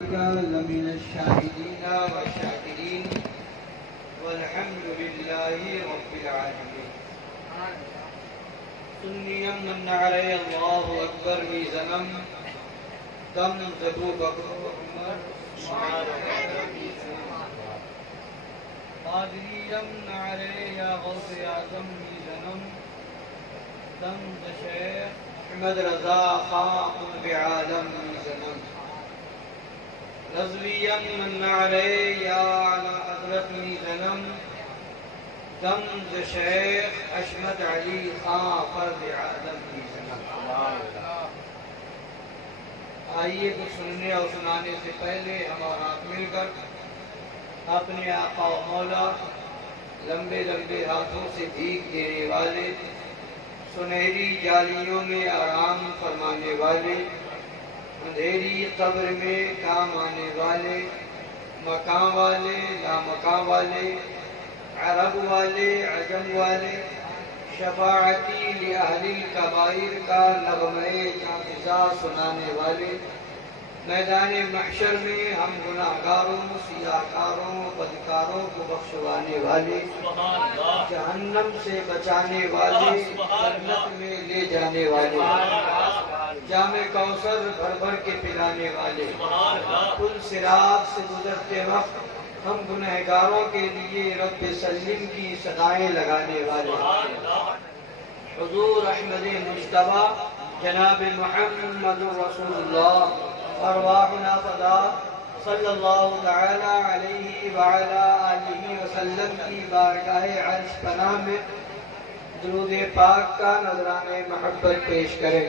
لمن الشاهدين والشاكرين والحمد لله رب العالمين. سني من علي الله أكبر بزمم دم زبو بكر عمر قادري من علي يا غوث أعظم بزمم دم شيخ احمد رضا خاق بعالم بزمم رضوی من علی یا علی حضرت میزنم دم ز شیخ اشمت علی خان فرد عالم میزنم. آئیے کچھ سننے اور سنانے سے پہلے ہم اور آپ مل کر اپنے آقا و مولا لمبے لمبے ہاتھوں سے بھیگ دینے والے سنہری جالیوں میں آرام فرمانے والے اندھیری قبر میں کام آنے والے مکان والے لامکان والے عرب والے عجم والے شفاعتی لأہل الکبائر کا نغمے جافزا سنانے والے میدان محشر میں ہم گناہگاروں سیاہکاروں بدکاروں کو بخشوانے والے جہنم سے بچانے والے جنت میں لے جانے والے جام کوثر بھر بھر کے پلانے والے پل صراط سے گزرتے وقت ہم گنہگاروں کے لیے رب سلم کی صدائیں لگانے والے حضور احمد مجتبیٰ جناب محمد رسول اللہ ارواحنا فدا صلی اللہ تعالی علیہ وعلا آلہ وسلم کی بارگاہ عرش پناہ میں درود پاک کا نذران محبت پیش کریں.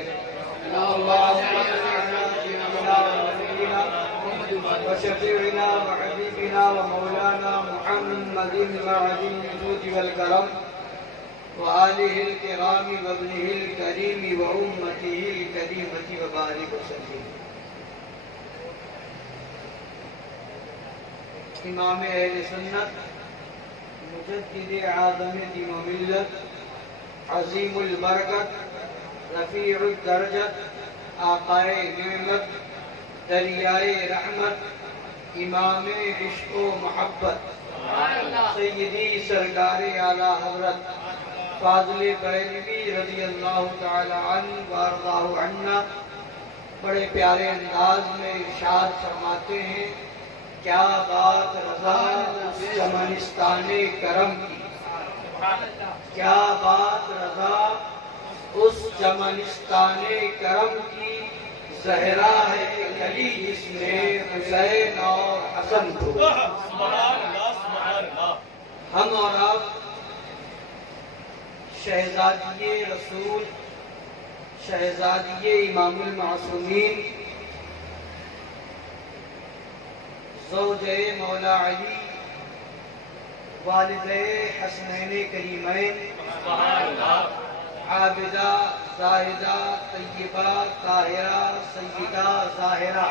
وشفيعنا وحبيبنا ومولانا محمد المعدن الجود والكرم وآله الكرام وابنه الكريم وأمته الكريمة وبارك وسلم. امام اہل سنت مجدد اعظم دین و ملت عظیم البرکت رفیع الدرجت آقائے نعمت دریائے رحمت امام عشق و محبت سیدی سرکار اعلیٰ حضرت فاضل بریلوی رضی اللہ تعالی عنہ وارضاہ عنا بڑے پیارے انداز میں ارشاد فرماتے ہیں کیا بات رضا اس چمنستان کرم کی، کیا بات رضا اس چمنستان کرم کی، زہرا ہے گلی جس میں حسین اور حسن کو. ہم اور آپ شہزادی رسول شہزادی امام المعصومین زوجہ مولا علی والدہ حسنین کریمین عابدہ زاہدہ طیبہ طاہرہ سیدہ ظاہرہ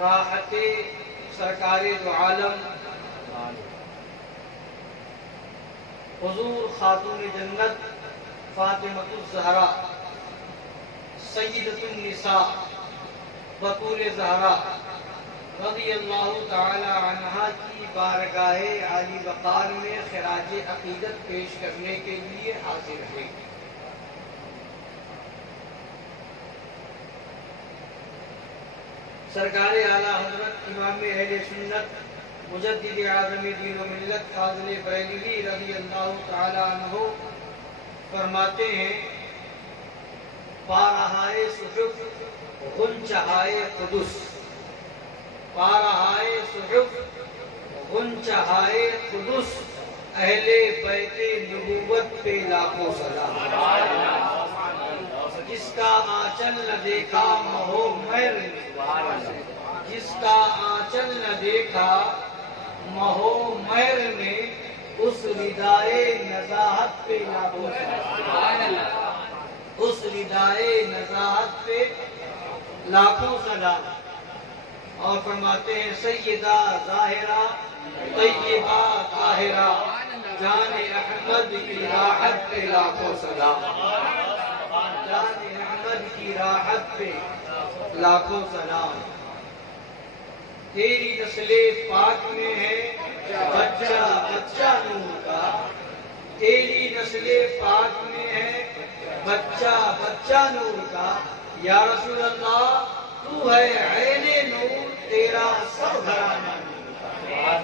راحت سرکار دو عالم حضور خاتون جنت فاطمۃ الزہرا سیدۃ النساء بطول زہرا رضی اللہ تعالی عنہا کی بارگاہ عالی وقار میں خراج عقیدت پیش کرنے کے لیے حاضر ہیں. سرکار اعلیٰ حضرت امام اہل سنت مجدد اعظم دین و ملت فاضل بریلوی رضی اللہ تعالی عنہ فرماتے ہیں پارہائے صحف غنچہائے قدس، پارہائے صحف غنچہائے قدس، اہل بیت نبوت پہ لاکھوں سلام. جس کا آنچل نہ دیکھا مہو مہر نے، جس کا آنچل نہ دیکھا مہو مہر نے، اس ردائے نزاہت پہ لاکھوں سلام، اس ردائے نزاہت پہ لاکھوں سلام. اور فرماتے ہیں سیدہ ظاہرہ طیبہ طاہرہ جان احمد کی راحت پہ لاکھوں سلام، جان احمد کی راحت پہ لاکھوں سلام. تیری نسل پاک میں ہے بچہ بچہ نور کا. تیری نسل پاک میں ہے بچہ بچہ نور کا. یا رسول اللہ تو ہے عین نور تیرا سب گھرانہ نور کا.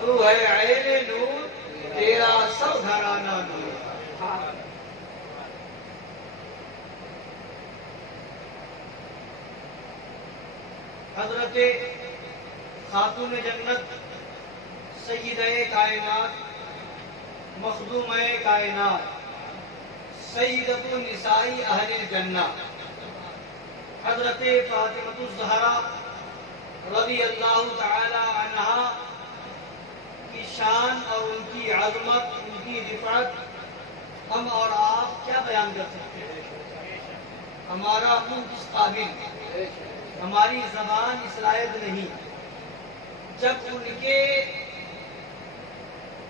تو ہے عین نور تیرا سب گھرانہ نور کا. حضرت خاتون جنت سیدہ کائنات مخدومہ کائنات سیدۃ النساء اہل الجنہ حضرت فاطمہ الزہرا رضی اللہ تعالی عنہا کی شان اور ان کی عظمت، ان کی رفعت ہم اور آپ کیا بیان کر سکتے ہیں؟ ہمارا منہ کس قابل، ہماری زبان اس لائق نہیں. جب ان کے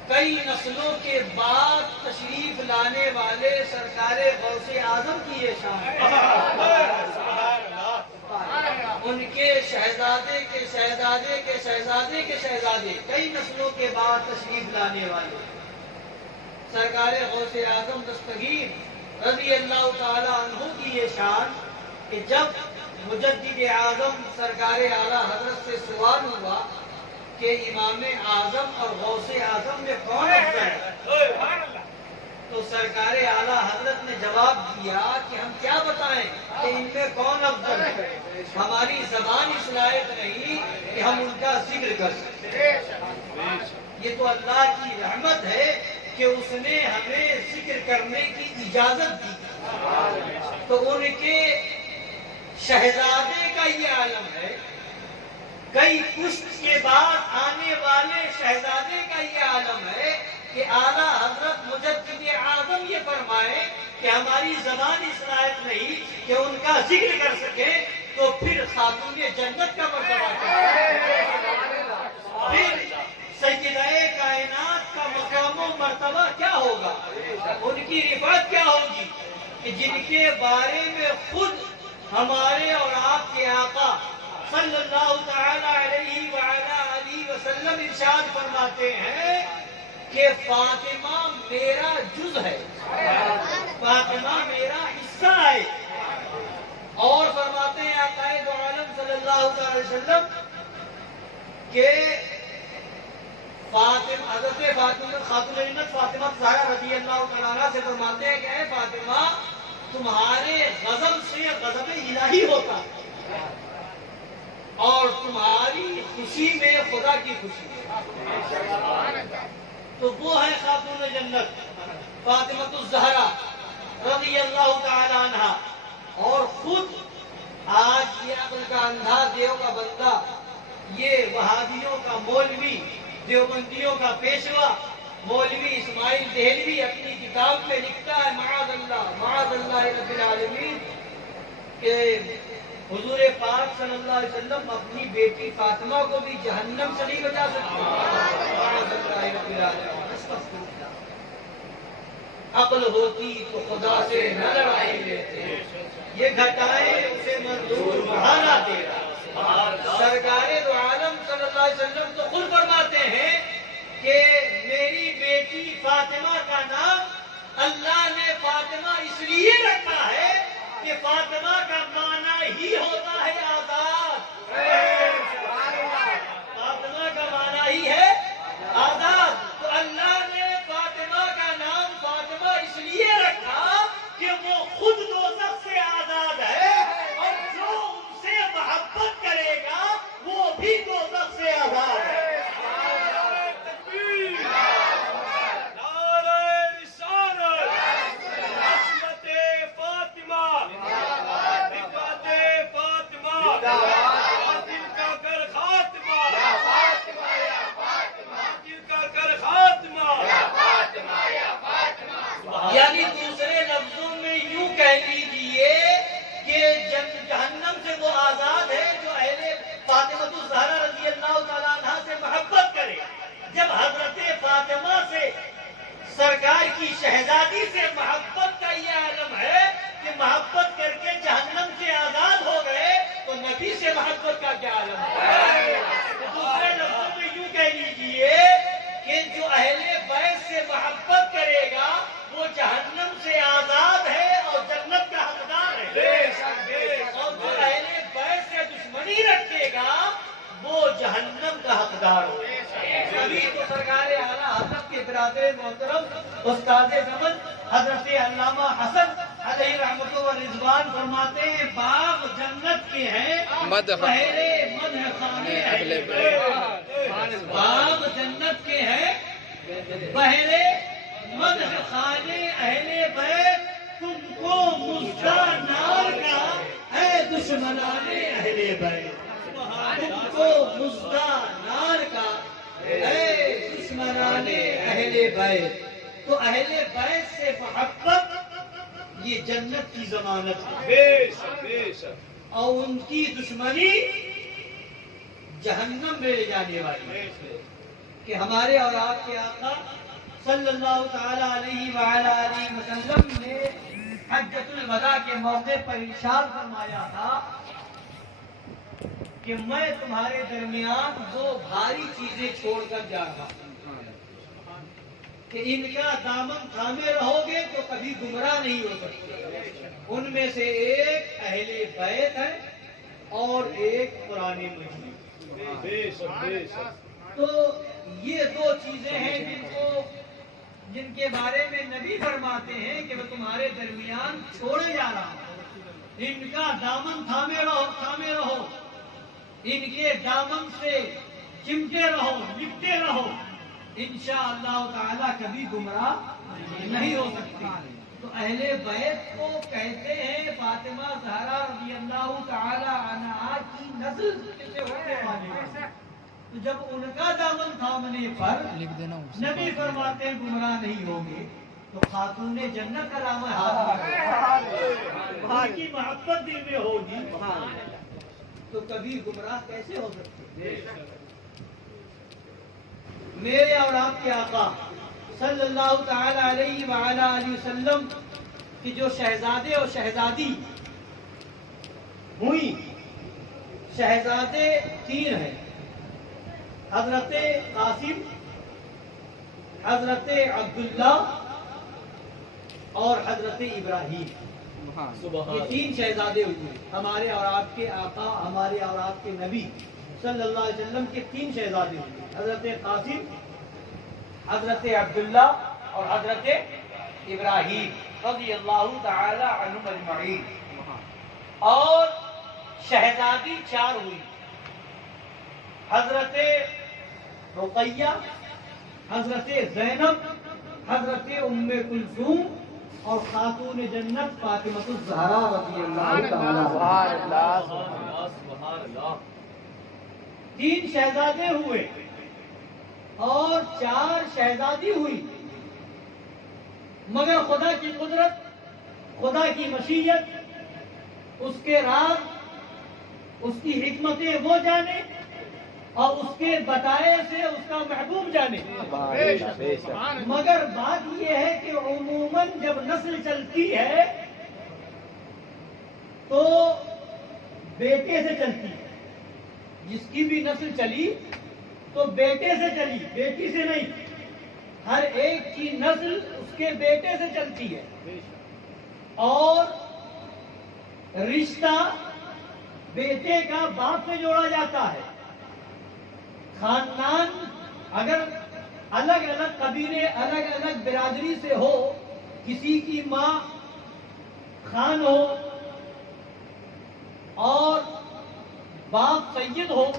کئی نسلوں کے بعد تشریف لانے والے سرکار غوث اعظم کی یہ شان، ان کے شہزادے کے شہزادے کے شہزادے کے شہزادے کئی نسلوں کے بعد تشریف لانے والے سرکار غوث اعظم دستگیر رضی اللہ تعالی عنہ کی یہ شان کہ جب مجدد اعظم سرکار اعلیٰ حضرت سے سوال ہوا کہ امام اعظم اور غوث اعظم میں کون افضل ہے، تو سرکار اعلیٰ حضرت نے جواب دیا کہ ہم کیا بتائیں کہ ان میں کون افضل ہے، ہماری زبان اس لائق نہیں کہ ہم ان کا ذکر کر سکیں. یہ تو اللہ کی رحمت ہے کہ اس نے ہمیں ذکر کرنے کی اجازت دی. تو ان کے شہزادے کا یہ عالم ہے، کئی پشت کے بعد آنے والے شہزادے کا یہ عالم ہے کہ اعلیٰ حضرت مجدد اعظم یہ فرمائے کہ ہماری زبان اس لائق نہیں کہ ان کا ذکر کر سکے، تو پھر خاتون جنت کا مرتبہ کیا ہے؟ پھر سیدہ کائنات کا مقام و مرتبہ کیا ہوگا؟ ان کی رفعت کیا ہوگی کہ جن کے بارے میں خود ہمارے اور آپ کے آقا صلی اللہ تعالی علیہ وعلا آلہ وسلم ارشاد فرماتے ہیں کہ فاطمہ میرا جز ہے، فاطمہ میرا حصہ ہے. اور فرماتے ہیں آقا دو عالم صلی اللہ تعالی وسلم کہ حضرت فاطمہ خاتون جنت فاطمہ الزہرا رضی اللہ تعالیٰ عنہ سے فرماتے ہیں کہ اے فاطمہ تمہارے غضب سے غضب الہی ہوتا اور تمہاری خوشی میں خدا کی خوشی. تو وہ ہے خاتون جنت فاطمہ الزہرا رضی اللہ تعالی عنہا. اور خود آج یہ عقل کا اندھا دیو کا بندہ، یہ وہابیوں کا مولوی، دیوبندیوں کا پیشوا مولوی اسماعیل دہلوی اپنی کتاب میں لکھتا ہے معاذ اللہ رب العالمین کہ حضور پاک صلی اللہ علیہ وسلم اپنی بیٹی فاطمہ کو بھی جہنم سے نہیں بچا سکتے. معاذ اللہ رب العالمین. عقل ہوتی تو خدا سے نہ لڑائی لیتے، یہ گھٹائیں اسے منظور بڑھانا تیرا. سرکار دو عالم صلی اللہ علیہ وسلم تو خود فرماتے ہیں کہ میری بیٹی فاطمہ کا نام اللہ نے فاطمہ اس لیے رکھا ہے کہ فاطمہ کا معنی ہی ہوتا ہے آزاد. فاطمہ کا معنی ہی ہے آزاد. تو اللہ نے فاطمہ کا نام فاطمہ اس لیے رکھا کہ وہ خود دوزخ سے آزاد ہے اور جو ان سے محبت کرے گا وہ بھی دوزخ سے آزاد ہے. یعنی دوسرے لفظوں میں یوں کہہ لیجیے کہ جہنم سے وہ آزاد ہے جو اہل فاطمہ الزہرا رضی اللہ تعالیٰ عنہ سے محبت کرے. جب حضرت فاطمہ سے سرکار کی شہزادی سے محبت کا یہ عالم ہے کہ محبت کر کے جہنم استاد زمن حضرت علامہ حسن علیہ رحمت و رضوان فرماتے ہیں باغ جنت کے ہیں پہلے مدح خانے اہل بیت، باغ جنت کے ہیں پہلے مدح خانے اہل بیت، تم کو مژدہ نار کا ہے دشمنان اہل بیت، تم کو مژدہ نار کا ہے دشمنان اہل بیت۔ تو اہل بیت سے محبت یہ جنت کی ضمانت ہے، اور ان کی دشمنی جہنم میں لے جانے والی ہے۔ کہ ہمارے اور آپ کے آقا صلی اللہ تعالی علیہ وآلہ علیہ وسلم نے حجۃ الوداع کے موقع پر ارشاد فرمایا تھا کہ میں تمہارے درمیان دو بھاری چیزیں چھوڑ کر جا رہا ہوں کہ ان کا دامن تھامے رہو گے تو کبھی گمراہ نہیں ہو سکتے۔ ان میں سے ایک اہل بیت ہے اور ایک قرآن مجید۔ تو یہ دو چیزیں ہیں جن کے بارے میں نبی فرماتے ہیں کہ وہ تمہارے درمیان چھوڑے جا رہا ہوں، ان کا دامن تھامے رہو، ان کے دامن سے چمٹے رہو، لپٹے رہو، انشاءاللہ تعالی کبھی گمراہ نہیں ہو سکتے۔ تو اہل بیت کو کہتے ہیں فاطمہ زہرا رضی اللہ تعالی عنہا کی نسل سے ہونے والے۔ تو جب ان کا دامن تھامنے پر نبی فرماتے ہیں گمراہ نہیں ہوگے، تو خاتون جنت کا نام ان کی محبت دل میں ہوگی تو کبھی گمراہ کیسے ہو سکتے؟ میرے اور آپ کے آقا صلی اللہ تعالی علیہ وآلہ علیہ وسلم کی جو شہزادے اور شہزادی ہوئی، شہزادے تین ہیں، حضرت قاسم، حضرت عبداللہ اور حضرت ابراہیم۔ یہ تین شہزادے ہوئے، ہمارے اور آپ کے آقا، ہمارے اور آپ کے نبی صلی اللہ علیہ وسلم کے تین شہزادے ہوئے، حضرت قاسم، حضرت عبداللہ اور حضرت ابراہیم رضی اللہ تعالی عنہم اجمعین۔ اور شہزادی چار ہوئی، حضرت رقیہ، حضرت زینب، حضرت ام کلثوم اور خاتون جنت فاطمہ الزہرا رضی اللہ تعالی عنہا۔ تین شہزادے ہوئے اور چار شہزادی ہوئی، مگر خدا کی قدرت، خدا کی مشیت، اس کے راز، اس کی حکمتیں وہ جانے اور اس کے بتائے سے اس کا محبوب جانے۔ مگر بات یہ ہے کہ عموماً جب نسل چلتی ہے تو بیٹے سے چلتی ہے، جس کی بھی نسل چلی تو بیٹے سے چلی، بیٹی سے نہیں۔ ہر ایک کی نسل اس کے بیٹے سے چلتی ہے، اور رشتہ بیٹے کا باپ سے جوڑا جاتا ہے۔ خاندان اگر الگ الگ قبیلے، الگ الگ برادری سے ہو، کسی کی ماں خان ہو اور باپ سید ہو،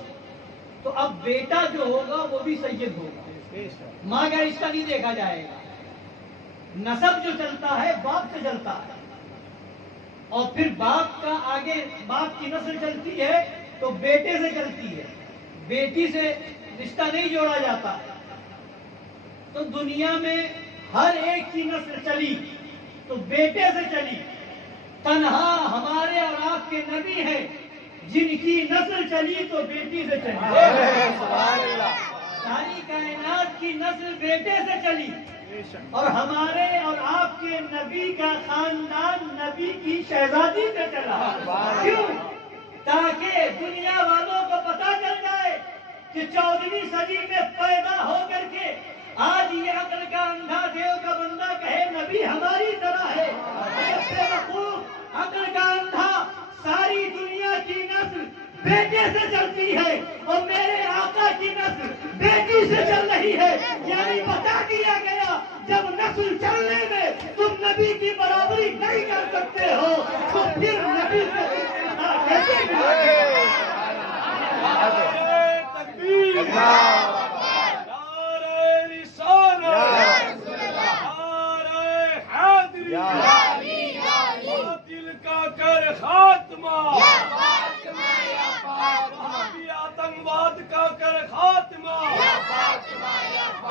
تو اب بیٹا جو ہوگا وہ بھی سید ہوگا، ماں کا رشتہ نہیں دیکھا جائے گا۔ نسب جو چلتا ہے باپ سے چلتا ہے، اور پھر باپ کا آگے باپ کی نسل چلتی ہے تو بیٹے سے چلتی ہے، بیٹی سے رشتہ نہیں جوڑا جاتا۔ تو دنیا میں ہر ایک کی نسل چلی تو بیٹے سے چلی، تنہا ہمارے اور آپ کے نبی ہیں جن کی نسل چلی تو بیٹی سے چلی۔ ساری کائنات کی نسل بیٹے سے چلی، اور ہمارے اور آپ کے نبی کا خاندان نبی کی شہزادی سے چلا۔ کیوں؟ تاکہ دنیا والوں کو پتہ چل جائے کہ 14ویں صدی میں پیدا ہو کر کے آج یہ عقل کا اندھا دیو کا بندہ کہے نبی ہماری طرح ہے، بے وقوف عقل کا اندھا ساری دنیا کی نسل بیٹے سے چلتی ہے اور میرے آقا کی نسل بیٹی سے چل رہی ہے، یعنی بتا دیا گیا جب نسل نسل چلنے میں تم نبی کی برابری نہیں کر سکتے ہو تو پھر نبی سے کیسے دل کا کر خاتمہ آتنکواد کا کر خاتمہ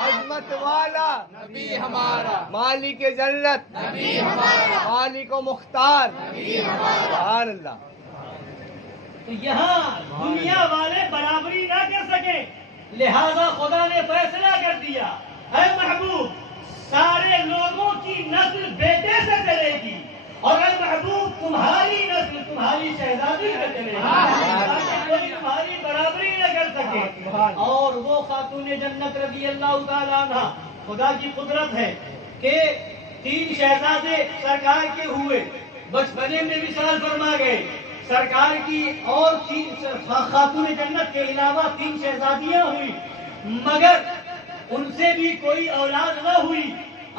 عظمت والا نبی ہمارا، مالک جنت نبی ہمارا، مالک و مختار نبی ہمارا، سبحان اللہ۔ تو یہاں دنیا والے برابری نہ کر سکے، لہذا خدا نے فیصلہ کر دیا، اے محبوب سارے لوگوں کی نسل بیٹے سے چلے گی، اور اے محبوب تمہاری نسل تمہاری شہزادی سے چلے گی، تاکہ کوئی تمہاری برابری نہ کر سکے۔ اور وہ خاتون جنت رضی اللہ تعالیٰ عنہ، خدا کی قدرت ہے کہ 3 شہزادے سرکار کے ہوئے، بچپنے میں وصال فرما گئے، سرکار کی اور 3 خاتون جنت کے علاوہ 3 شہزادیاں ہوئی، مگر ان سے بھی کوئی اولاد نہ ہوئی۔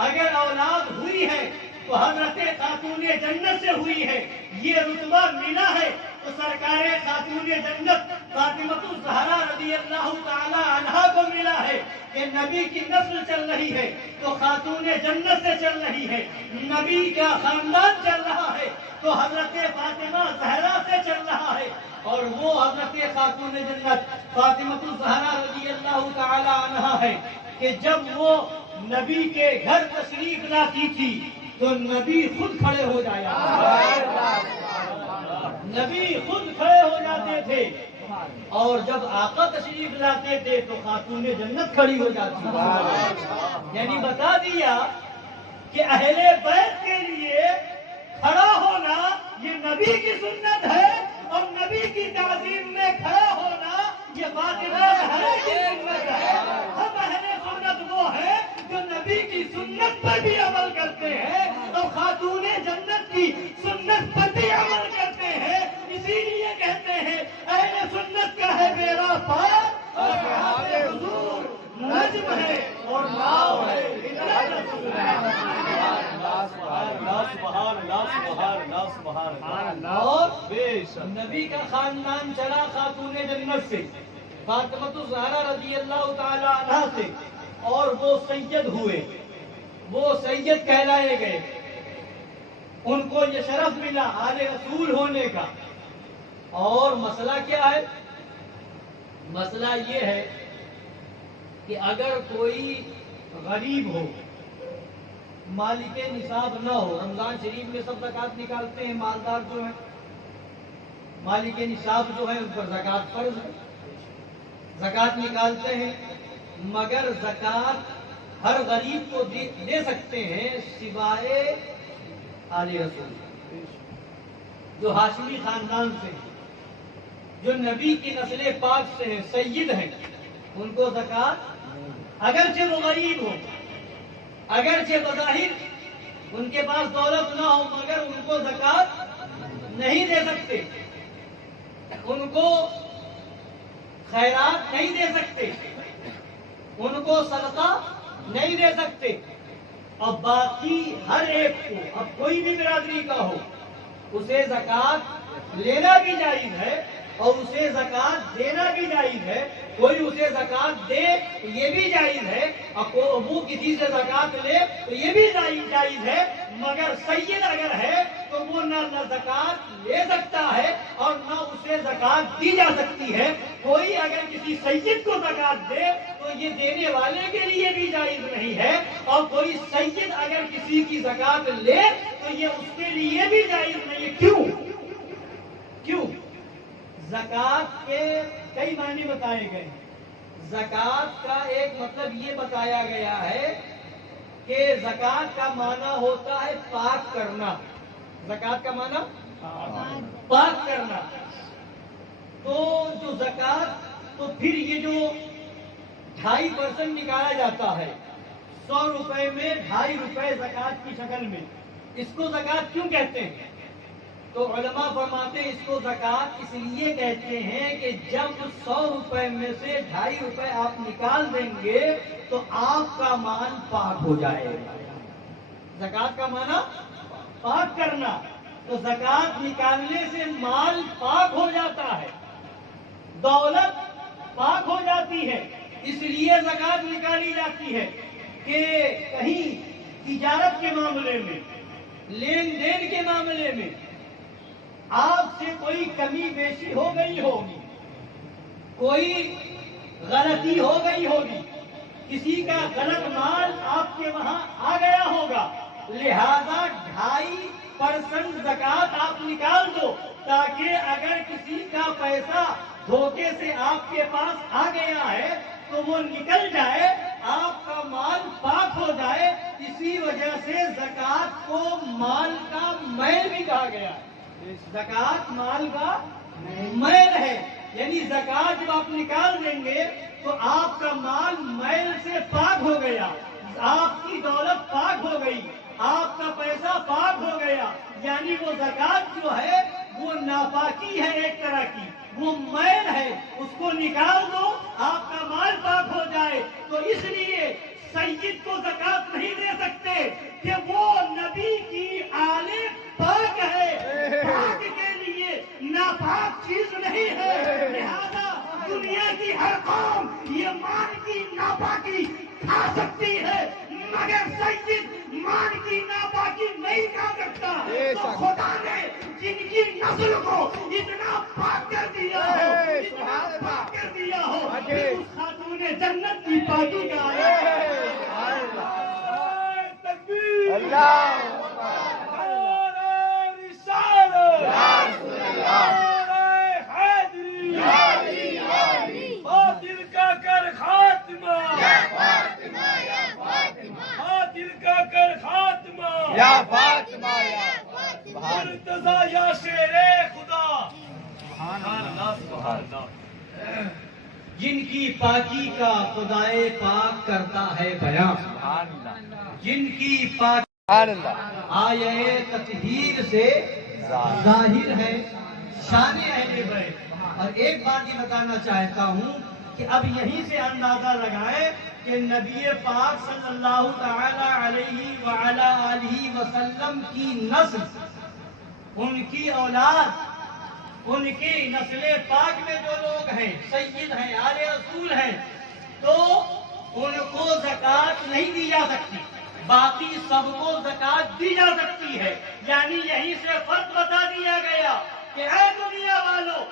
اگر اولاد ہوئی ہے تو حضرت خاتون جنت سے ہوئی ہے، یہ رتبہ ملا ہے تو سرکار خاتون جنت فاطمہ الزہرا رضی اللہ تعالی عنہا کو ملا ہے کہ نبی کی نسل چل رہی ہے تو خاتون جنت سے چل رہی ہے، نبی کا خاندان چل رہا ہے تو حضرت فاطمہ زہرا سے چل رہا ہے، اور وہ حضرت خاتون جنت فاطمہ الزہرا رضی اللہ تعالی عنہا ہے کہ جب وہ نبی کے گھر تشریف لاتی تھی تو نبی خود کھڑے ہو جایا، نبی خود کھڑے ہو جاتے تھے، اور جب آقا تشریف لاتے تھے تو خاتون جنت کھڑی ہو جاتی۔ یعنی بتا دیا کہ اہل بیت کے لیے کھڑا ہونا یہ نبی کی سنت ہے، اور نبی کی تعظیم میں کھڑا ہونا یہ فاطمہ زہرا کی سنت ہے۔ ہم اہل سنت وہ ہیں جو نبی کی سنت پر بھی عمل کرتے ہیں اور خاتون جنت کی سنت پر بھی عمل کرتے ہیں، اسی لیے کہتے ہیں اہل سنت کا ہے میرا پار اور صحابہ حضور نجم ہے اور ناؤ ہے۔ اور نبی کا خاندان چلا خاتون جنت سے، فاطمہ الزہرا رضی اللہ تعالی عنہا سے، اور وہ سید ہوئے، وہ سید کہلائے گئے، ان کو یہ شرف ملا آل رسول ہونے کا۔ اور مسئلہ کیا ہے؟ مسئلہ یہ ہے کہ اگر کوئی غریب ہو، مالک نصاب نہ ہو، رمضان شریف میں سب زکوٰۃ نکالتے ہیں، مالدار جو ہیں مالک نصاب جو ہے ان پر زکوٰۃ فرض ہے، زکوٰۃ نکالتے ہیں، مگر زکوٰۃ ہر غریب کو دے سکتے ہیں سوائے آل رسول جو ہاشمی خاندان سے ہیں، جو نبی کی نسل پاک سے ہیں، سید ہیں، ان کو زکوٰۃ اگرچہ وہ غریب ہو، اگرچہ بظاہر ان کے پاس دولت نہ ہو، مگر ان کو زکوٰۃ نہیں دے سکتے، ان کو خیرات نہیں دے سکتے، ان کو صدقہ نہیں دے سکتے۔ اب باقی ہر ایک کو، اب کوئی بھی برادری کا ہو، اسے زکوٰۃ لینا بھی جائز ہے اور اسے زکوٰۃ دینا بھی جائز ہے، کوئی اسے زکوٰۃ دے تو یہ بھی جائز ہے، اور وہ کسی سے زکوٰۃ لے تو یہ بھی جائز ہے، مگر سید اگر ہے تو وہ نہ زکوٰۃ لے سکتا ہے اور نہ اسے زکوٰۃ دی جا سکتی ہے۔ کوئی اگر کسی سید کو زکوٰۃ دے تو یہ دینے والے کے لیے بھی جائز نہیں ہے، اور کوئی سید اگر کسی کی زکوٰۃ لے تو یہ اس کے لیے بھی جائز نہیں ہے۔ کیوں؟ زکوٰۃ کے کئی معنی بتائے گئے۔ زکوٰۃ کا ایک مطلب یہ بتایا گیا ہے کہ زکوٰۃ کا معنی ہوتا ہے پاک کرنا۔ زکوٰۃ کا معنی پاک کرنا۔ تو جو زکوٰۃ، تو پھر یہ جو 2.5% نکالا جاتا ہے 100 روپے میں 2.5 روپے زکوٰۃ کی شکل میں، اس کو زکوٰۃ کیوں کہتے ہیں؟ تو علماء فرماتے ہیں اس کو زکوٰۃ اس لیے کہتے ہیں کہ جب 100 روپے میں سے 2.5 روپے آپ نکال دیں گے تو آپ کا مال پاک ہو جائے گا۔ زکات کا معنی پاک کرنا، تو زکات نکالنے سے مال پاک ہو جاتا ہے، دولت پاک ہو جاتی ہے، اس لیے زکات نکالی جاتی ہے کہ کہیں تجارت کے معاملے میں، لین دین کے معاملے میں آپ سے کوئی کمی بیشی ہو گئی ہوگی، کوئی غلطی ہو گئی ہوگی، کسی کا غلط مال آپ کے وہاں آ گیا ہوگا، لہذا 2.5% زکات آپ نکال دو، تاکہ اگر کسی کا پیسہ دھوکے سے آپ کے پاس آ گیا ہے تو وہ نکل جائے، آپ کا مال پاک ہو جائے۔ اسی وجہ سے زکات کو مال کا میل بھی کہا گیا ہے۔ زکات مال کا میل ہے، یعنی زکات جب آپ نکال دیں گے تو آپ کا مال میل سے پاک ہو گیا، آپ کی دولت پاک ہو گئی، آپ کا پیسہ پاک ہو گیا، یعنی وہ زکات جو ہے وہ ناپاکی ہے، ایک طرح کی وہ میل ہے، اس کو نکال دو، آپ کا مال پاک ہو جائے۔ تو اس لیے سید کو زکات نہیں دے سکتے کہ وہ نبی کی آل پاک ہے، پاک کے لیے ناپاک چیز نہیں ہے، لہذا دنیا کی ہر قوم یہ مان کی ناپاکی کھا سکتی ہے، مگر سید مان کی ناپاکی نہیں کھا سکتا۔ تو خدا نے جن کی نسل کو اتنا پاک کر دیا ہو، اتنا پاک کر دیا ہو، اس خاتون جنت کی پاکی کا تکبیر اللہ باطل کا کر خاتمہ، باطل کا کر خاتمہ، یا فاطمہ یا فاطمہ، مرتضی یا شیر خدا، سبحان اللہ سبحان اللہ۔ جن کی پاکی کا خدائے پاک کرتا ہے بیان، سبحان اللہ، جن کی پاک سبحان اللہ، آیے تطہیر سے ظاہر ہے شان اہل بیت۔ اور ایک بات یہ بتانا چاہتا ہوں کہ اب یہیں سے اندازہ لگائے کہ نبی پاک صلی اللہ تعالی علیہ وعلا آلہ وسلم کی نسل، ان کی اولاد، ان کی نسل پاک میں جو لوگ ہیں، سید ہیں، آل رسول ہیں، تو ان کو زکات نہیں دی جا سکتی، باقی سب کو زکات دی جا سکتی ہے۔ یعنی یہیں سے فرق بتا دیا گیا کہ اے دنیا والوں،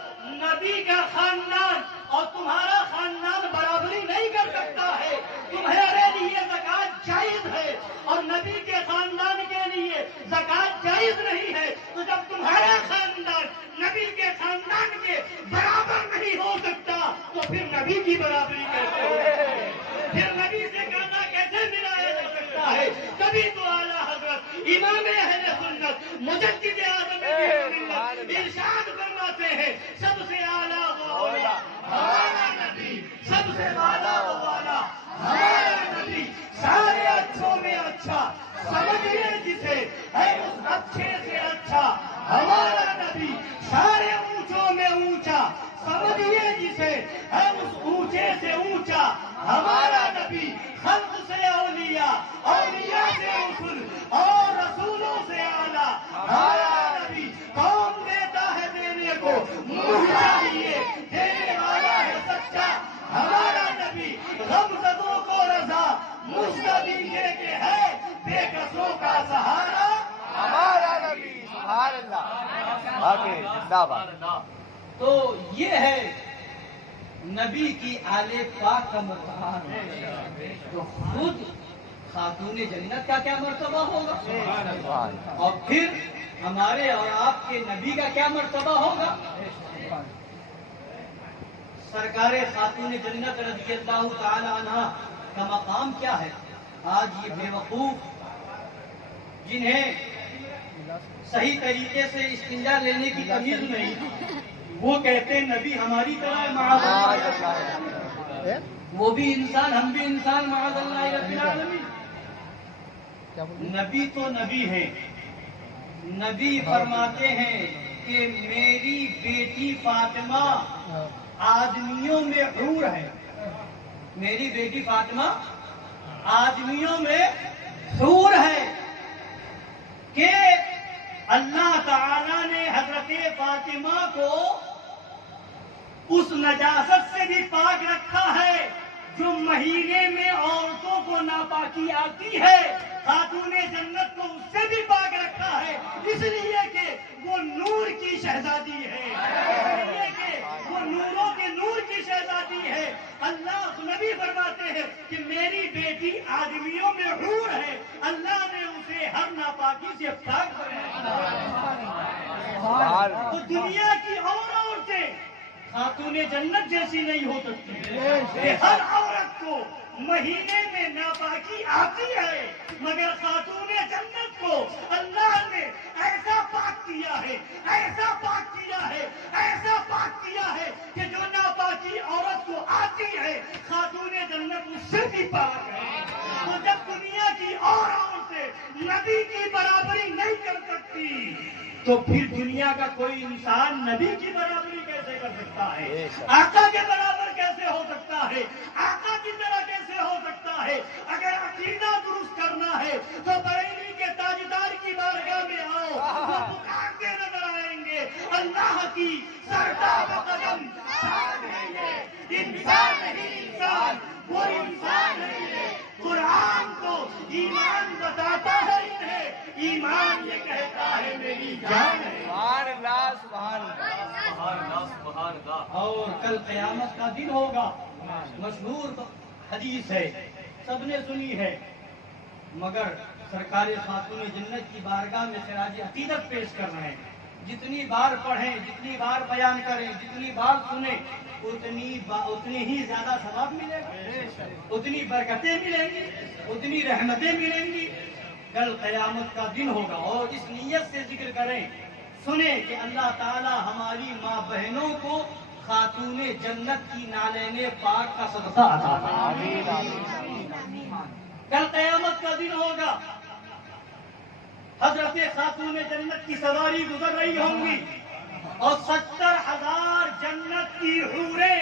نبی کا خاندان اور تمہارا خاندان برابری نہیں کر سکتا ہے، تمہارے لیے زکات جائز ہے اور نبی کے خاندان کے لیے زکات جائز نہیں ہے۔ تو جب تمہارا خاندان نبی کے خاندان کے برابر نہیں ہو سکتا تو پھر نبی کی برابری کیسے ہو سکتی ہے؟ پھر نبی سے کہنا کیسے ملایا جا سکتا ہے؟ کبھی تو اعلیٰ حضرت امام اہل سنت مجدد اعظم ملت ارشاد فرماتے ہیں، سب سے اعلیٰ وہ اولیاء ہمارا نبی، سب سے اعلیٰ وہ والا ہمارا نبی، سارے اچھوں میں اچھا، سمجھیے جسے ہے اس اچھے سے اچھا ہمارا نبی، سارے اونچوں میں اونچا، سمجھیے جسے ہے اس اونچے سے اونچا ہمارا نبی، خلق سے اولیاء، اولیاء سے رسول اور رسولوں سے اعلیٰ ہمارا نبی، کون دیتا ہے دینے کو منہ چاہیے، دینے والا ہے سچا ہمارا نبی، غمزدوں کو رضا مستدینے کے ہے، بے کسوں کا سہارا ہمارا نبی، سبحان اللہ، آگے زندہ باد۔ تو یہ ہے نبی کی آل پاک کا مرتبہ، تو خود خاتون جنت کا کیا مرتبہ ہوگا، سبحان اور پھر ہمارے اور آپ کے نبی کا کیا مرتبہ ہوگا۔ سرکار خاتون جنت رضی اللہ تعالی عنہ کا مقام کیا ہے؟ آج یہ بے وقوف جنہیں صحیح طریقے سے استنجا لینے کی تمیز نہیں، وہ کہتے ہیں نبی ہماری طرح معاذ اللہ، وہ بھی انسان، ہم بھی انسان، معاذ اللہ رب العالمین۔ نبی تو نبی ہے، نبی فرماتے ہیں کہ میری بیٹی فاطمہ آدمیوں میں حور ہے، میری بیٹی فاطمہ آدمیوں میں حور ہے، کہ اللہ تعالی نے حضرت فاطمہ کو اس نجاست سے بھی پاک رکھا ہے جو مہینے میں عورتوں کو ناپاکی آتی ہے. خاتون جنت کو اس سے بھی پاک رکھا ہے، اس لیے کہ وہ نور کی شہزادی ہے، اس لیے کہ وہ نوروں کے نور کی شہزادی ہے. اللہ نبی فرماتے ہیں کہ میری بیٹی آدمیوں میں حور ہے، اللہ نے اسے ہر ناپاکی سے پاک بنایا. تو دنیا کی اور عورتیں خاتون جنت جیسی نہیں ہو سکتی. ہر عورت کو مہینے میں ناپاکی آتی ہے، مگر خاتون جنت کو اللہ نے ایسا پاک کیا ہے، ایسا پاک کیا ہے، ایسا پاک کیا ہے کہ جو ناپاکی عورت کو آتی ہے خاتون جنت اس سے بھی پاک ہے. تو جب دنیا کی اور عورتیں نبی کی برابری نہیں کر سکتی تو پھر دنیا کا کوئی انسان نبی کی برابری کیسے کر سکتا ہے؟ آقا کے برابر کیسے ہو سکتا ہے؟ آقا کی طرح کیسے ہو سکتا ہے؟ اگر عقیدہ درست کرنا ہے تو بریلی کے تاجدار کی بارگاہ میں آؤ، وہ پکارتے نظر آئیں گے. اللہ کی سرکار قدم شان ہے یہ، انسان نہیں انسان، وہ انسان نہیں ہے. قرآن تو ایمان بتاتا ہے انہیں، ایمان یہ کہتا ہے میری جان ہے. سبحان اللہ سبحان اللہ. سبحان اللہ سبحان اللہ. اور کل قیامت کا دن ہوگا. مشہور حدیث ہے، سب نے سنی ہے، مگر سرکار خاتون جنت کی بارگاہ میں خراج عقیدت پیش کر رہے ہیں. جتنی بار پڑھیں، جتنی بار بیان کریں، جتنی بار سنیں، اتنی ہی زیادہ ثواب ملے گا، اتنی برکتیں ملیں گی، اتنی رحمتیں ملیں گی. کل قیامت کا دن ہوگا اور اس نیت سے ذکر کریں، سنیں کہ اللہ تعالی ہماری ماں بہنوں کو خاتون جنت کی نالین پاک کا صدقہ عطا فرمائے. کل قیامت کا دن ہوگا، حضرت خاتون جنت کی سواری گزر رہی ہوں گی اور 70,000 جنت کی حوریں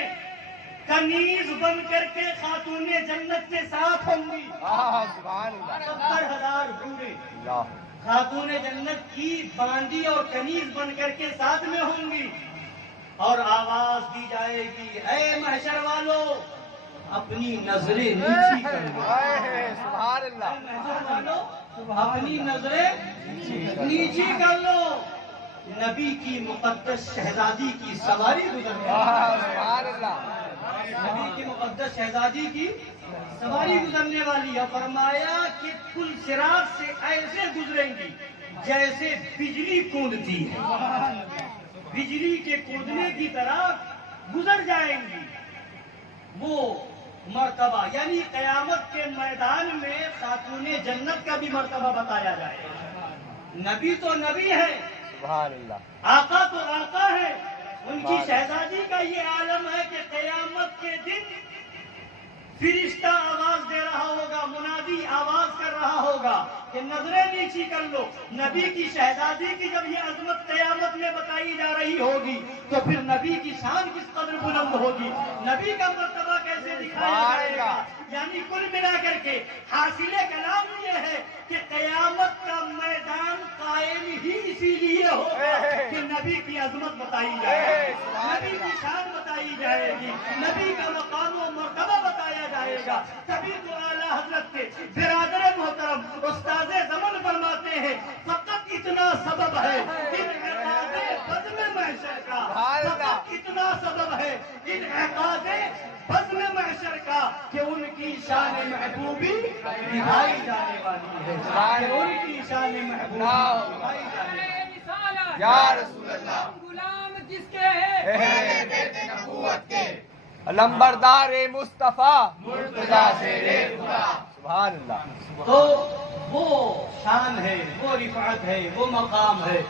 کنیز بن کر کے خاتون جنت کے ساتھ ہوں گی. سبحان اللہ. 70,000 حوریں خاتون جنت کی باندی اور کنیز بن کر کے ساتھ میں ہوں گی اور آواز دی جائے گی، اے محشر والو اپنی نظریں نیچی کر لو. سبحان اللہ. محشر والو اپنی نظریں نیچی کر لو. نبی کی مقدس شہزادی کی سواری گزر رہی ہے. سبحان اللہ. نبی کی مقدس شہزادی کی سواری گزرنے والی ہے. فرمایا کہ پل صراط سے ایسے گزریں گی جیسے بجلی کودتی ہے، بجلی کے کودنے کی طرح گزر جائیں گی. وہ مرتبہ یعنی قیامت کے میدان میں خاتون جنت کا بھی مرتبہ بتایا جائے گا. نبی تو نبی ہے، سبحان اللہ. آقا تو آقا ہے. ان کی شہزادی کا یہ عالم ہے کہ قیامت کے دن فرشتہ آواز دے رہا ہوگا، منادی آواز کر رہا ہوگا کہ نظریں نیچی کر لو. نبی کی شہزادی کی جب یہ عظمت قیامت میں بتائی جا رہی ہوگی تو پھر نبی کی شان کس قدر بلند ہوگی، نبی کا مرتبہ کیسے دکھایا جائے گا. یعنی کل ملا کر کے حاصل کلام یہ ہے کہ قیامت کا میدان قائم ہی اسی لیے ہوگا کہ نبی کی عظمت بتائی جائے گی، نبی کی شان بتائی جائے گی، نبی کا مقام و مرتبہ بتایا جائے گا. تبھی تو اعلیٰ حضرت کے برادر محترم استاد زمن فرماتے ہیں فقط اتنا سبب ہے انعقاد بزم محشر کا، فقط اتنا سبب ہے انعقاد بزم محشر کا کہ ان کی شان محبوبی دکھائی جانے والی ہے، کہ ان کی شان محبوبی دکھائی جانے والی ہے. یا رسول اللہ. غلام کس کے ہیں؟ نبوت کے علمبردار مصطفیٰ مرتضیٰ شیر خدا. سبحان اللہ. تو وہ شان ہے، وہ رفعت ہے، وہ مقام ہے.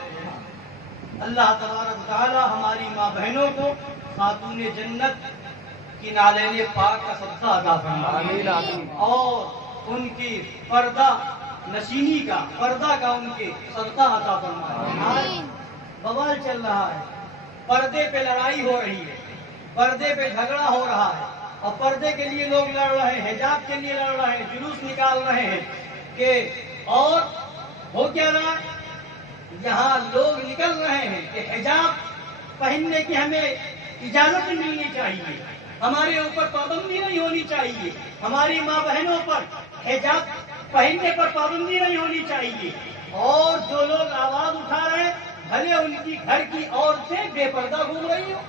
اللہ تبارک تعالی ہماری ماں بہنوں کو خاتون جنت کی نالین پاک کا صدقہ عطا فرمائے اور ان کی پردہ نشینی کا، پردہ کا ان کے صدقہ عطا فرمائے. بوال چل رہا ہے، پردے پہ لڑائی ہو رہی ہے، پردے پہ جھگڑا ہو رہا ہے اور پردے کے لیے لوگ لڑ رہے ہیں، حجاب کے لیے لڑ رہے ہیں، جلوس نکال رہے ہیں کہ اور ہو کیا رہا ہے یہاں لوگ نکل رہے ہیں کہ حجاب پہننے کی ہمیں اجازت ملنی چاہیے، ہمارے اوپر پابندی نہیں ہونی چاہیے، ہماری ماں بہنوں پر حجاب پہننے پر پابندی نہیں ہونی چاہیے۔ اور جو لوگ آواز اٹھا رہے ہیں بھلے ان کی گھر کی عورتیں بے پردہ گھوم رہی ہو،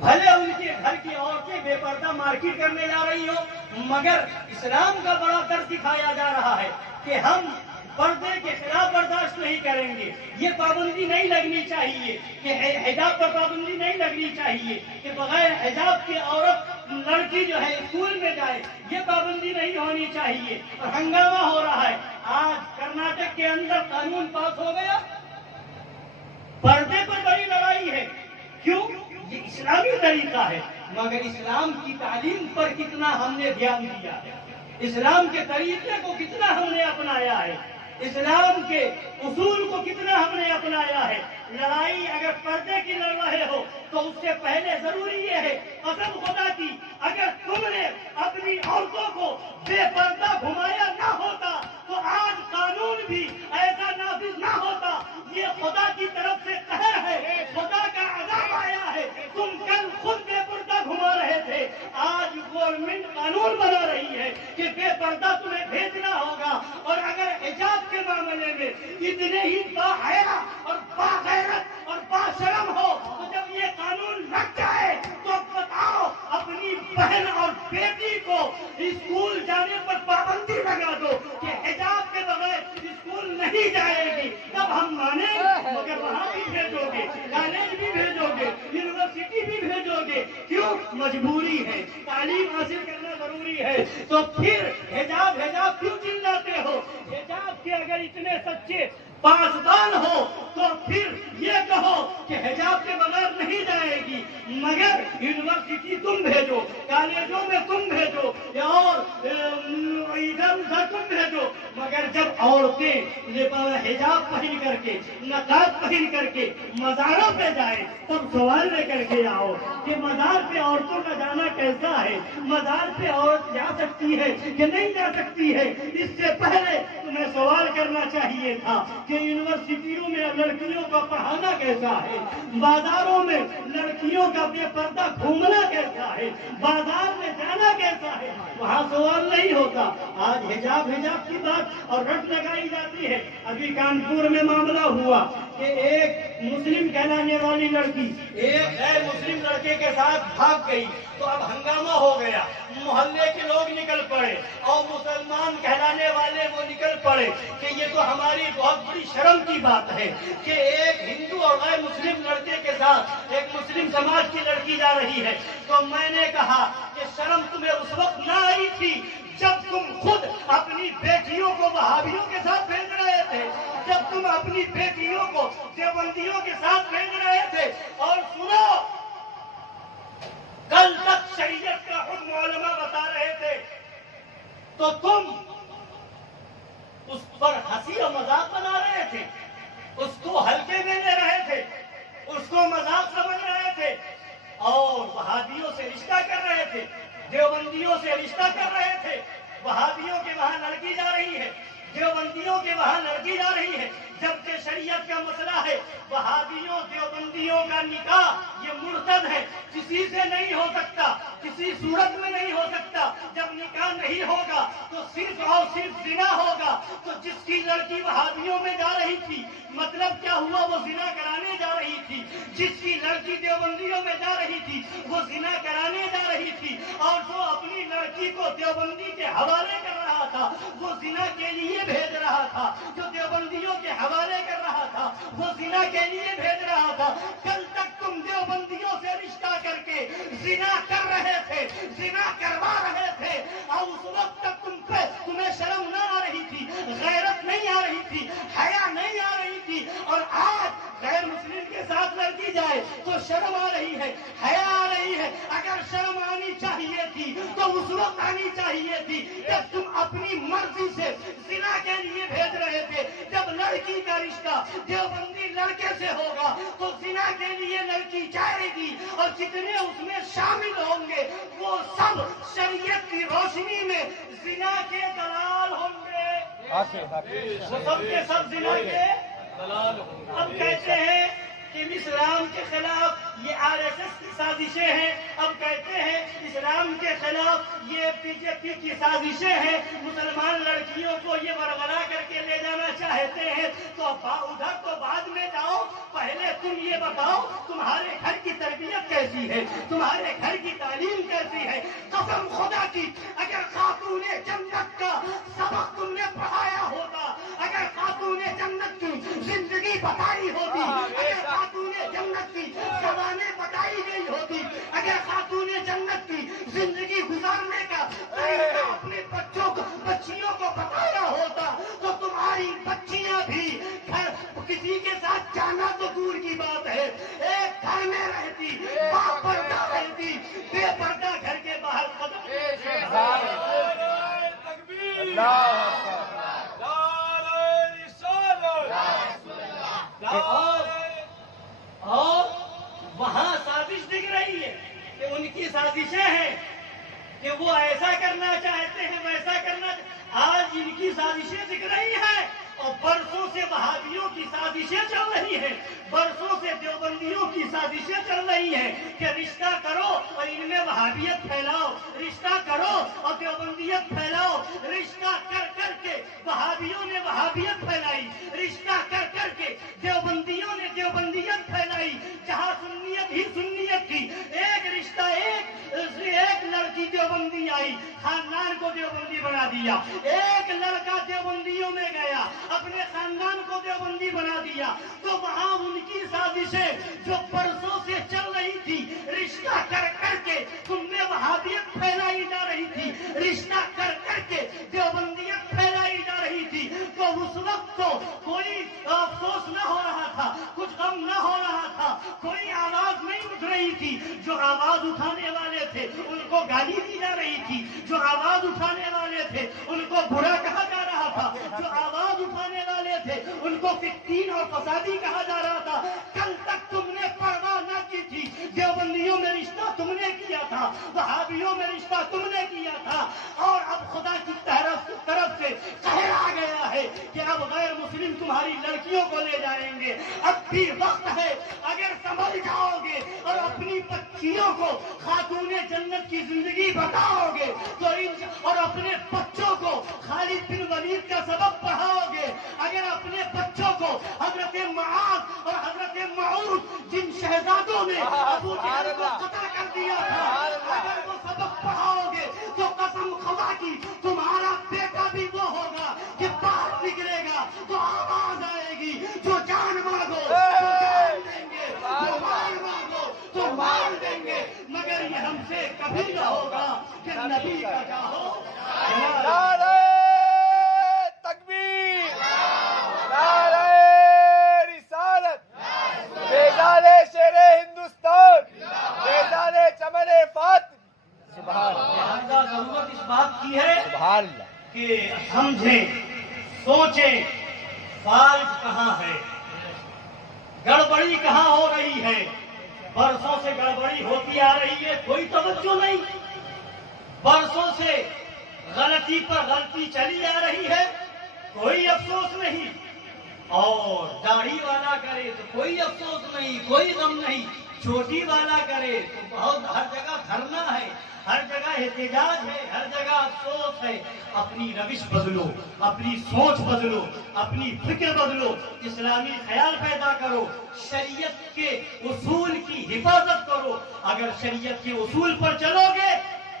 بھلے ان کے گھر کی عورتیں بے پردہ مارکیٹ کرنے جا رہی ہو، مگر اسلام کا بڑا درس دکھایا جا رہا ہے کہ ہم پردے کے خلاف برداشت نہیں کریں گے۔ یہ پابندی نہیں لگنی چاہیے کہ حجاب پر پابندی نہیں لگنی چاہیے کہ بغیر حجاب کے عورت لڑکی جو ہے اسکول میں جائے، یہ پابندی نہیں ہونی چاہیے۔ اور ہنگامہ ہو رہا ہے، آج کرناٹک کے اندر قانون پاس ہو گیا، پردے پر بڑی لڑائی ہے۔ کیوں؟ یہ اسلامی طریقہ ہے، مگر اسلام کی تعلیم پر کتنا ہم نے دھیان دیا ہے، اسلام کے طریقے کو کتنا ہم نے اپنایا ہے، اسلام کے اصول کو کتنا ہم نے اپنایا ہے۔ لڑائی اگر پردے کی لڑ رہے ہو تو اس سے پہلے ضروری یہ ہے، قسم خدا کی اگر تم نے اپنی عورتوں کو بے پردہ گھمایا نہ ہوتا تو آج قانون بھی ایسا نافذ نہ ہوتا۔ یہ خدا کی طرف سے قہر ہے، خدا کا عذاب آیا ہے۔ تم کل خود بے پردہ گھما رہے تھے، آج گورنمنٹ قانون بنا رہی ہے کہ بے پردہ تمہیں بھیجنا ہوگا۔ اور اگر حجاب کے معاملے میں اتنے ہی باحیا اور باغیرت اور باشرم ہو تو جب یہ قانون لگ جائے تو بتاؤ اپنی بہن اور بیٹی کو اسکول جانے پر پابندی لگا دو کہ حجاب کے بغیر اسکول نہیں جائے گی، تب ہم مانیں، مگر وہاں بھی بھیجو گے، کالج بھی بھیجو گے، یونیورسٹی بھی بھیجو گے۔ کیوں؟ مجبوری ہے، تعلیم حاصل کرنا ضروری ہے۔ تو پھر حجاب حجاب کیوں چلاتے ہو؟ حجاب کے اگر اتنے سچے پاسبان ہو تو پھر یہ کہو کہ حجاب کے بغیر نہیں جائے گی، مگر یونیورسٹی تم بھیجو، کالجوں میں تم بھیجو، اور ادھر ادھر تم بھیجو، مگر جب عورتیں حجاب پہن کر کے، نقاب پہن کر کے مزاروں پہ جائیں تب سوال لے کر کے آؤ کہ مزار پہ عورتوں کا جانا کیسا ہے، مزار پہ عورت جا سکتی ہے کہ نہیں جا سکتی ہے۔ اس سے پہلے تمہیں سوال کرنا چاہیے تھا کہ یونیورسٹیوں میں لڑکیوں کا پڑھانا کیسا ہے، بازاروں میں لڑکیوں کا بے پردہ گھومنا کیسا ہے، بازار میں جانا کیسا ہے، وہاں سوال نہیں ہوتا۔ آج حجاب حجاب کی بات اور رٹ لگائی جاتی ہے۔ ابھی کانپور میں معاملہ ہوا کہ ایک مسلم کہلانے والی لڑکی ایک غیر مسلم لڑکے کے ساتھ بھاگ گئی، تو اب ہنگامہ ہو گیا، محلے کے لوگ نکل پڑے اور مسلمان کہلانے والے وہ نکل پڑے کہ یہ تو ہماری بہت بڑی شرم کی بات ہے کہ ایک ہندو اور غیر مسلم لڑکے کے ساتھ ایک مسلم سماج کی لڑکی جا رہی ہے۔ تو میں نے کہا کہ شرم تمہیں اس وقت نہ آئی تھی جب تم خود اپنی بیٹیوں کو وہابیوں کے ساتھ بھیج رہے تھے، جب تم اپنی بیٹیوں کو دیوبندیوں کے ساتھ بھیج رہے تھے۔ اور سنو، کل تک شریعت کا حکم علماء بتا رہے تھے تو تم اس پر ہنسی اور مذاق بنا رہے تھے، اس کو ہلکے میں لے رہے تھے، اس کو مذاق سمجھ رہے تھے، اور وہابیوں سے رشتہ کر رہے تھے، دیوبندیوں سے رشتہ کر رہے تھے۔ وہابیوں کے وہاں لڑکی جا رہی ہے، دیوبندیوں کے وہاں لڑکی جا رہی ہے، جبکہ شریعت کا مسئلہ ہے وہابیوں دیوبندیوں کا نکاح یہ مرتد ہے، کسی سے نہیں ہو سکتا، کسی صورت میں نہیں ہو سکتا۔ جب نکاح نہیں ہوگا تو صرف اور صرف زنا ہوگا۔ تو جس کی لڑکی وہابیوں میں جا رہی تھی، مطلب کیا ہوا؟ وہ زنا کرانے جا رہی تھی۔ جس کی لڑکی دیوبندیوں میں جا رہی تھی وہ زنا کرانے جا رہی تھی، اور جو اپنی لڑکی کو دیوبندی کے حوالے کر رہا تھا وہ زنا کے لیے بھیج رہا تھا، جو دیوبندیوں کے حوالے کر رہا تھا وہ زنا کے لیے بھیج رہا تھا۔ کل تک تم دیوبندیوں سے رشتہ کر کے زنا کر رہے تھے، زنا کروا رہے تھے، اور اس وقت تک تمہیں شرم نہ آ رہی تھی، غیرت نہیں آ رہی تھی، حیا نہیں آ رہی تھی، اور آج غیر مسلم کے ساتھ لڑکی جائے تو شرم آ رہی ہے، حیا آ رہی ہے۔ اگر شرم آنی چاہیے تھی تو اس وقت آنی چاہیے تھی جب تم اپنی مرضی سے زنا کے لیے بھیج رہے تھے۔ جب لڑکی کا رشتہ دیوبندی لڑکے سے ہوگا تو زنا کے لیے لڑکی جائے گی، اور جتنے اس میں شامل ہوں گے وہ سب شریعت کی روشنی میں زنا کے دلال ہوں گے، وہ سب کے سب زنا کے اب کہتے ہیں کہ اسلام کے خلاف یہ RSS کی سازشیں ہیں، اب کہتے ہیں اسلام کے خلاف یہ BJP کی سازشیں ہیں، مسلمان لڑکیوں کو یہ برگلا کر کے لے جانا چاہتے ہیں۔ تو ادھر تو بعد میں جاؤ، پہلے تم یہ بتاؤ تمہارے گھر کی تربیت کیسی ہے، تمہارے گھر کی تعلیم کیسی ہے۔ قسم خدا کی اگر خاتون جنت کا سبق تم نے پڑھایا ہوتا، اگر خاتون جنت کی زندگی بتائی ہوتی، اگر خاتون جنت کی زبانیں بتائی گئی ہوتی، اگر خاتون جنت کی زندگی گزارنے کا طریقہ اپنے بچیوں کو بتایا ہوتا تو تمہاری بچیاں بھی گھر کسی کے ساتھ جانا تو دور کی بات ہے، ایک گھر میں رہتی، باپردہ رہتی، بے پردہ گھر کے باہر قدم۔ اور وہاں سازش دکھ رہی ہے کہ ان کی سازشیں ہیں کہ وہ ایسا کرنا چاہتے ہیں، ویسا کرنا۔ آج ان کی سازشیں دکھ رہی ہیں اور برسوں سے وہابیوں کی سازشیں چل رہی ہیں، برسوں سے دیوبندیوں کی سازشیں چل رہی ہیں کہ رشتہ کرو اور ان میں وہابیت پھیلاؤ، رشتہ کرو اور دیوبندیت پھیلاؤ۔ رشتہ کر کر کے وہابیوں نے وہابیت پھیلائی، رشتہ کر کر کے دیوبندیوں نے دیوبندیت پھیلائی، جہاں سنیت ہی سنیت کی ایک رشتہ ایک لڑکی دیوبندی آئی، خاندان کو دیوبندی بنا دیا، ایک لڑکا دیوبندیوں میں گیا، اپنے خاندان کو دیوبندی بنا دیا۔ تو وہاں ان کی سازشیں جو برسوں سے چل رہی تھی، رشتہ کر کر کے تم میں وہابیت پھیلائی جا رہی تھی، رشتہ کر کر کے دیوبندیت پھیلائی جا رہی تھی، تو اس وقت تو کوئی افسوس نہ ہو رہا تھا، کچھ غم نہ ہو رہا تھا، کوئی آواز نہیں اٹھ رہی تھی۔ جو آواز اٹھانے والے تھے ان کو گالی دی جا رہی تھی، جو آواز اٹھانے والے تھے ان کو برا کہا جا رہا تھا، جو آواز اٹھانے والے تھے ان کو فتین اور فسادی کہا جا رہا تھا۔ کل تک تم نے پرواہ نہ کی تھی، دیوبندیوں میں رشتہ تم نے کیا تھا، وہابیوں میں رشتہ تم نے کیا تھا، اور اب خدا کی طرف سے قہر آ گیا ہے کہ اب غیر مسلم تمہاری لڑکیوں کو لے جائیں گے۔ اب بھی وقت ہے، اگر سنبھل جاؤ گے اور اپنی بچیوں کو خاتون جنت کی زندگی بتاؤ گے تو اور اپنے بچوں کو خالد بن ولید کا سبق پڑھاؤ گے، اگر اپنے بچوں کو حضرت معاذ اور حضرت معود جن شہزادوں نے ابو جہل کو قتل کر دیا تھا، اگر وہ سبق پڑھاؤ گے تو قسم خدا کی تمہارا بیٹا بھی وہ ہوگا کہ باہر نکلے گا تو آواز آئے گی، جو جان مانگو تو جان دیں گے، جو مال مانگو تو مال دیں گے، مگر یہ ہم سے کبھی نہ ہوگا کہ نبی کا چاہو۔ نعرہ تکبیر، نعرہ رسالت، بیدار شیر ہندوستان، بیدار چمن فاتح۔ سبحان اللہ۔ لہذا ضرورت اس بات کی ہے سبحان اللہ کہ سمجھیں، سوچیں فالج کہاں ہے، گڑبڑی کہاں ہو رہی ہے۔ برسوں سے گڑبڑی ہوتی آ رہی ہے، کوئی توجہ نہیں، برسوں سے غلطی پر غلطی چلی آ رہی ہے، کوئی افسوس نہیں، اور داڑھی والا کرے تو کوئی افسوس نہیں، کوئی غم نہیں، چھوٹی والا کرے تو بہت ہر جگہ دھرنا ہے، ہر جگہ احتجاج ہے، ہر جگہ افسوس ہے۔ اپنی روش بدلو، اپنی سوچ بدلو، اپنی فکر بدلو، اسلامی خیال پیدا کرو، شریعت کے اصول کی حفاظت کرو۔ اگر شریعت کے اصول پر چلو گے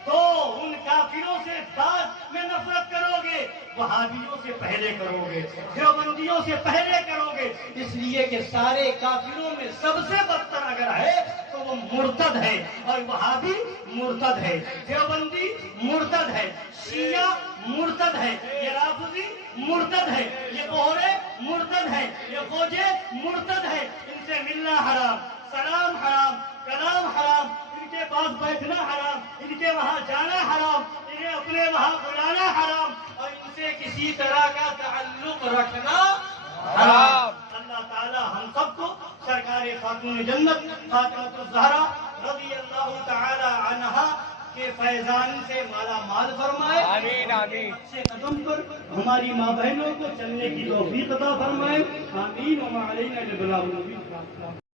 تو ان کافروں سے بعد میں نفرت کرو گے، وہابیوں سے پہلے کرو گے، دیوبندیوں سے پہلے کرو گے، اس لیے کہ سارے کافروں میں سب سے بدتر اگر ہے تو وہ مرتد ہے، اور وہابی مرتد ہے، دیوبندی مرتد ہے، شیعہ مرتد ہے، یہ رافضی مرتد ہے، یہ بہرے مرتد ہے، یہ خوجے مرتد ہے۔ ان سے ملنا حرام، سلام حرام، کلام حرام، ان کے پاس بیٹھنا حرام، ان کے وہاں جانا حرام، انہیں اپنے وہاں بلانا حرام، اور ان سے کسی طرح کا تعلق رکھنا حرام۔ اللہ تعالی ہم سب کو سرکار خاتون جنت فاطمہ الزہرا رضی اللہ تعالی عنہا کے فیضان سے مالا مال فرمائے. آمین آمین. سے قدم پر ہماری ماں بہنوں کو چلنے کی توفیق عطا فرمائے. آمین. وما علینا الا البلاغ المبین.